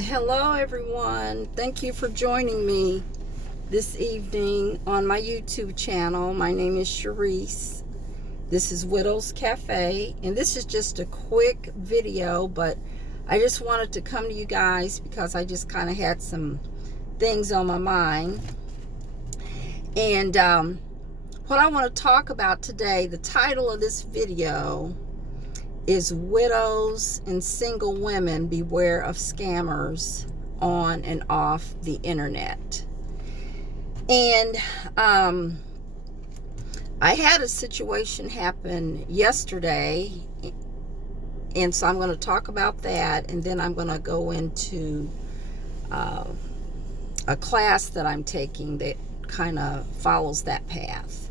Hello, everyone. Thank you for joining me this evening on my YouTube channel. My name is Sharice. This is Widow's Cafe, and this is just a quick video, but I just wanted to come to you guys because I just kind of had some things on my mind. And what I want to talk about today, the title of this video is Widows and Single Women Beware of Scammers on and off the internet. And I had a situation happen yesterday, and so I'm going to talk about that, and then I'm going to go into a class that I'm taking that kind of follows that path.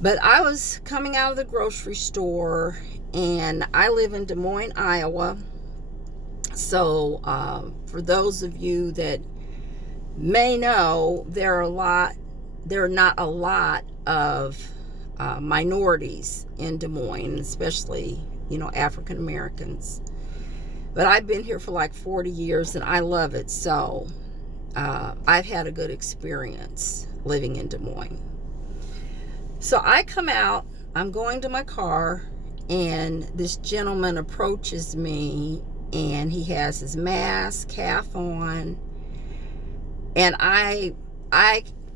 But I was coming out of the grocery store, and I live in Des Moines, Iowa. So for those of you that may know, there are not a lot of minorities in Des Moines, especially, African Americans. But I've been here for like 40 years, and I love it. So I've had a good experience living in Des Moines. So I come out, I'm going to my car, and this gentleman approaches me, and he has his mask, half on, and I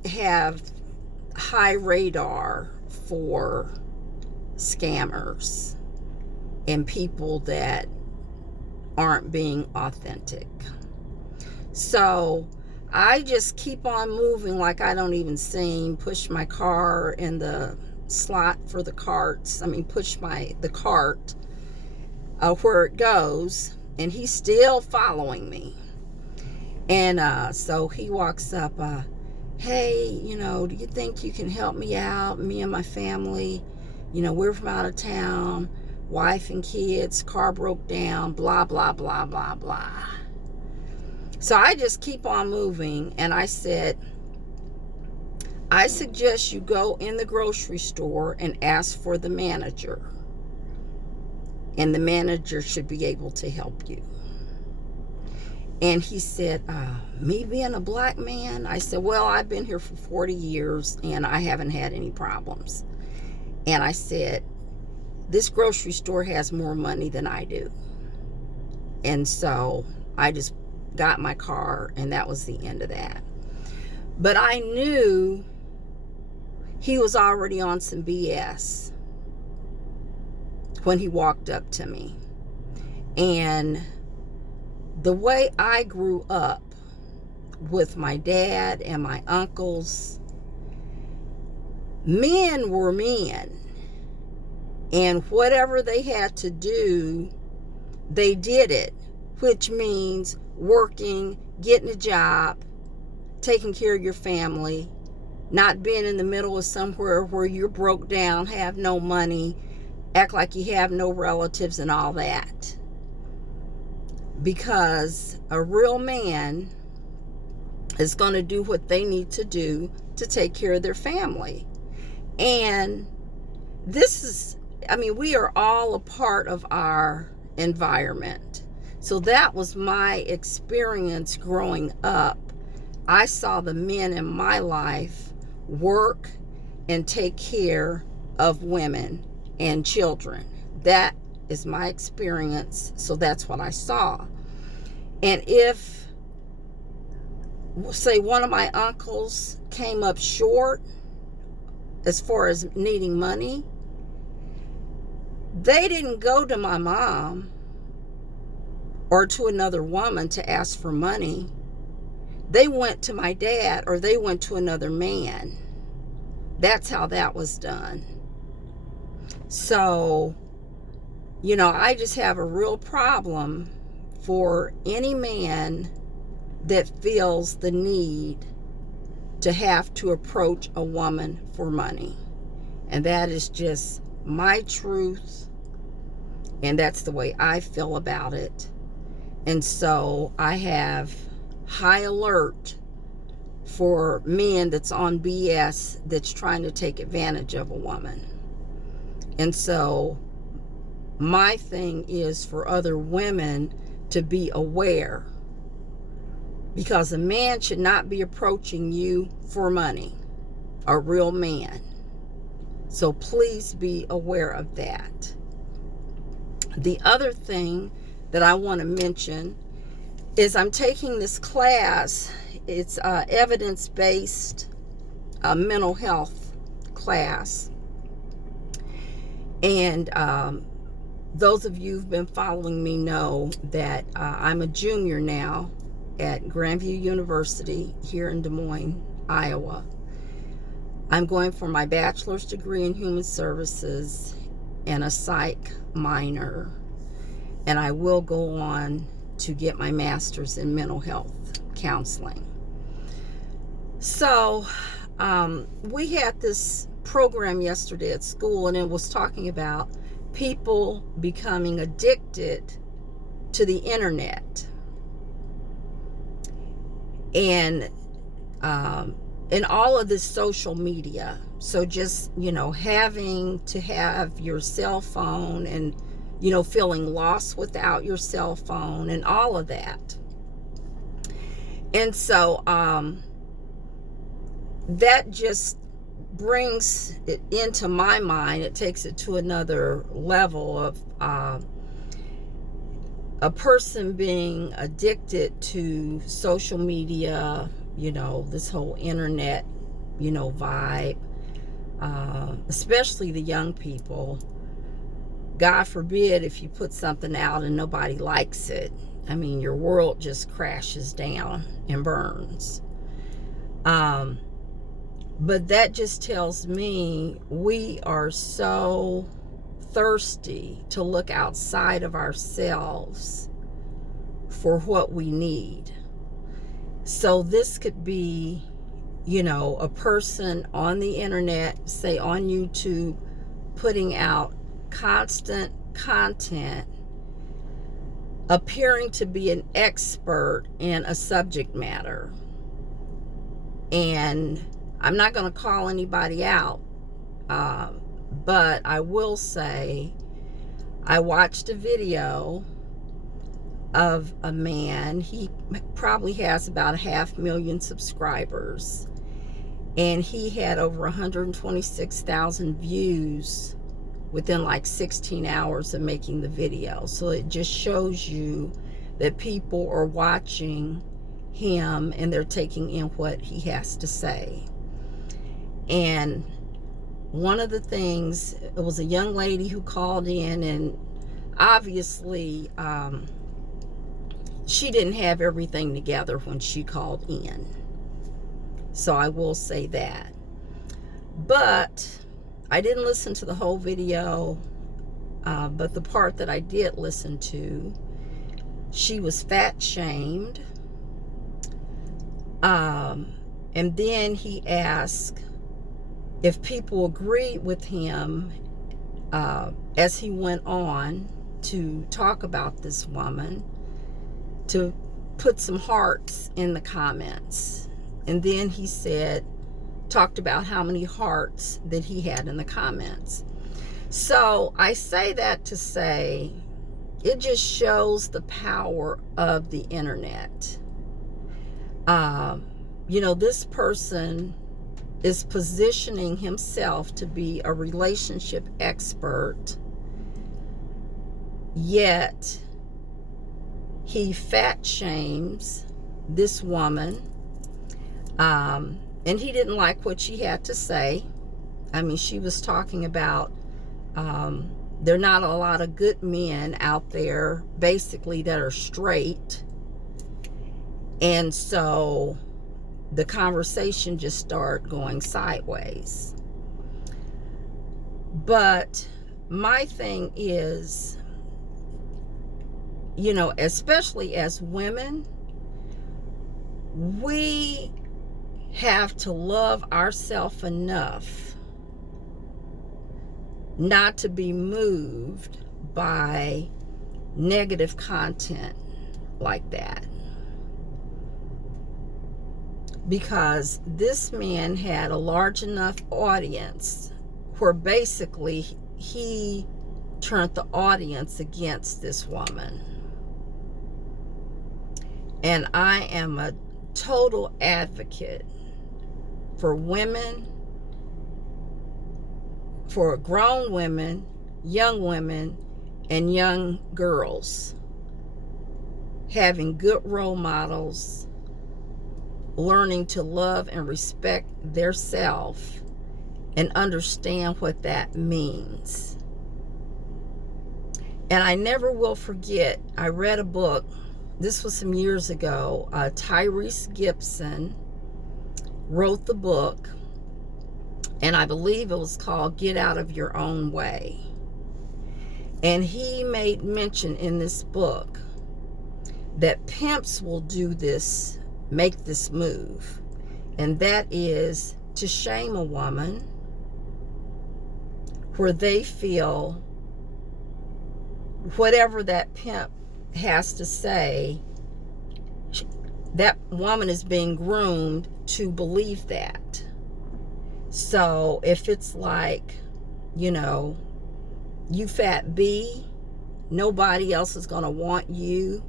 have high radar for scammers and people that aren't being authentic. So I just keep on moving like I don't even see him, push my car in the slot for the carts. Push the cart where it goes, and he's still following me. And so he walks up, hey, do you think you can help me out? Me and my family, we're from out of town, wife and kids, car broke down, blah, blah, blah, blah, blah. So I just keep on moving, and I said, I suggest you go in the grocery store and ask for the manager, and the manager should be able to help you. And he said, me being a black man? I said, well, I've been here for 40 years, and I haven't had any problems. And I said, this grocery store has more money than I do. And so I just got my car, and that was the end of that. But I knew he was already on some BS when he walked up to me. And the way I grew up with my dad and my uncles, men were men, and whatever they had to do, they did it, which means working, getting a job, taking care of your family, not being in the middle of somewhere where you're broke down, have no money, act like you have no relatives and all that. Because a real man is going to do what they need to do to take care of their family. And we are all a part of our environment. So that was my experience growing up. I saw the men in my life work and take care of women and children. That is my experience, so that's what I saw. And if, say, one of my uncles came up short as far as needing money, they didn't go to my mom or to another woman to ask for money. They went to my dad, or they went to another man. That's how that was done. So, I just have a real problem for any man that feels the need to have to approach a woman for money. And that is just my truth, and that's the way I feel about it. And so I have high alert for men that's on BS, that's trying to take advantage of a woman. And so my thing is for other women to be aware because a man should not be approaching you for money, a real man. So please be aware of that. The other thing that I want to mention is I'm taking this class. It's evidence-based mental health class. And those of you who've been following me know that I'm a junior now at Grandview University here in Des Moines, Iowa. I'm going for my bachelor's degree in human services and a psych minor. And I will go on to get my master's in mental health counseling. So we had this program yesterday at school, and it was talking about people becoming addicted to the internet and all of this social media. So just, having to have your cell phone and, feeling lost without your cell phone and all of that. And so that just brings it into my mind. It takes it to another level of a person being addicted to social media, this whole internet, vibe, especially the young people. God forbid if you put something out and nobody likes it. I mean, your world just crashes down and burns. But that just tells me we are so thirsty to look outside of ourselves for what we need. So this could be, a person on the internet, say on YouTube, putting out constant content, appearing to be an expert in a subject matter. And I'm not going to call anybody out, but I will say I watched a video of a man. He probably has about 500,000 subscribers, and he had over 126,000 views within like 16 hours of making the video. So it just shows you that people are watching him and they're taking in what he has to say. And one of the things, it was a young lady who called in, and obviously she didn't have everything together when she called in. So I will say that. But I didn't listen to the whole video, but the part that I did listen to, she was fat shamed. And then he asked if people agreed with him as he went on to talk about this woman, to put some hearts in the comments. And then he talked about how many hearts that he had in the comments. So I say that to say, it just shows the power of the internet. This person is positioning himself to be a relationship expert, yet he fat shames this woman, and he didn't like what she had to say. I mean, she was talking about there are not a lot of good men out there, basically, that are straight. And so the conversation just started going sideways. But my thing is, especially as women, we have to love ourselves enough not to be moved by negative content like that. Because this man had a large enough audience where basically he turned the audience against this woman. And I am a total advocate for women, for grown women, and young girls having good role models, learning to love and respect their self and understand what that means. And I never will forget, I read a book, this was some years ago, Tyrese Gibson wrote the book, and I believe it was called Get Out of Your Own Way. And he made mention in this book that pimps will do this, make this move, and that is to shame a woman where they feel whatever that pimp has to say, that woman is being groomed to believe that. So if it's like, you fat B, nobody else is going to want you,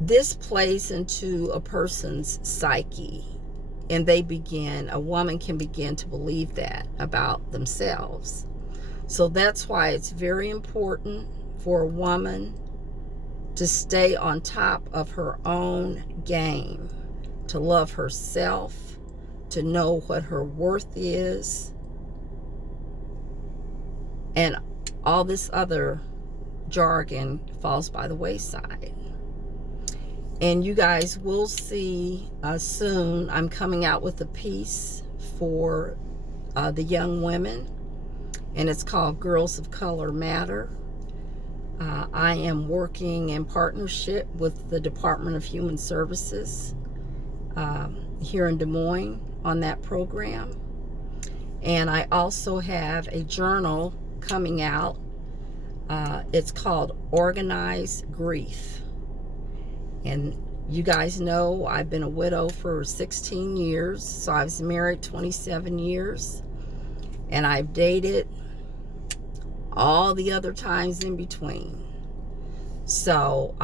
this plays into a person's psyche, and a woman can begin to believe that about themselves. So that's why it's very important for a woman to stay on top of her own game, to love herself, to know what her worth is, and all this other jargon falls by the wayside. And you guys will see soon, I'm coming out with a piece for the young women, and it's called Girls of Color Matter. I am working in partnership with the Department of Human Services here in Des Moines on that program. And I also have a journal coming out. It's called Organized Grief. And you guys know I've been a widow for 16 years. So I was married 27 years. And I've dated all the other times in between. So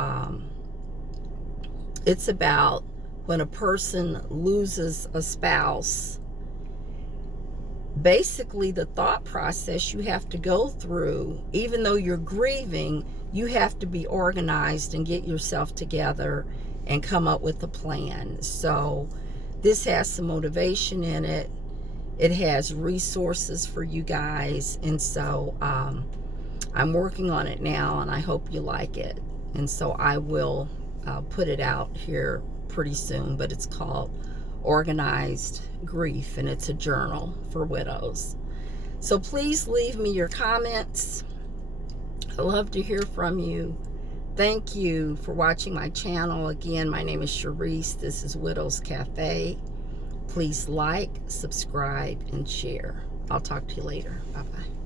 it's about when a person loses a spouse, basically the thought process you have to go through, even though you're grieving, you have to be organized and get yourself together and come up with a plan. So this has some motivation in it. It has resources for you guys. And so I'm working on it now, and I hope you like it. And so I will put it out here pretty soon, but it's called Organized Grief, and it's a journal for widows. So please leave me your comments. I love to hear from you. Thank you for watching my channel. Again, my name is Sharice. This is Widows Cafe. Please like, subscribe, and share. I'll talk to you later. Bye-bye.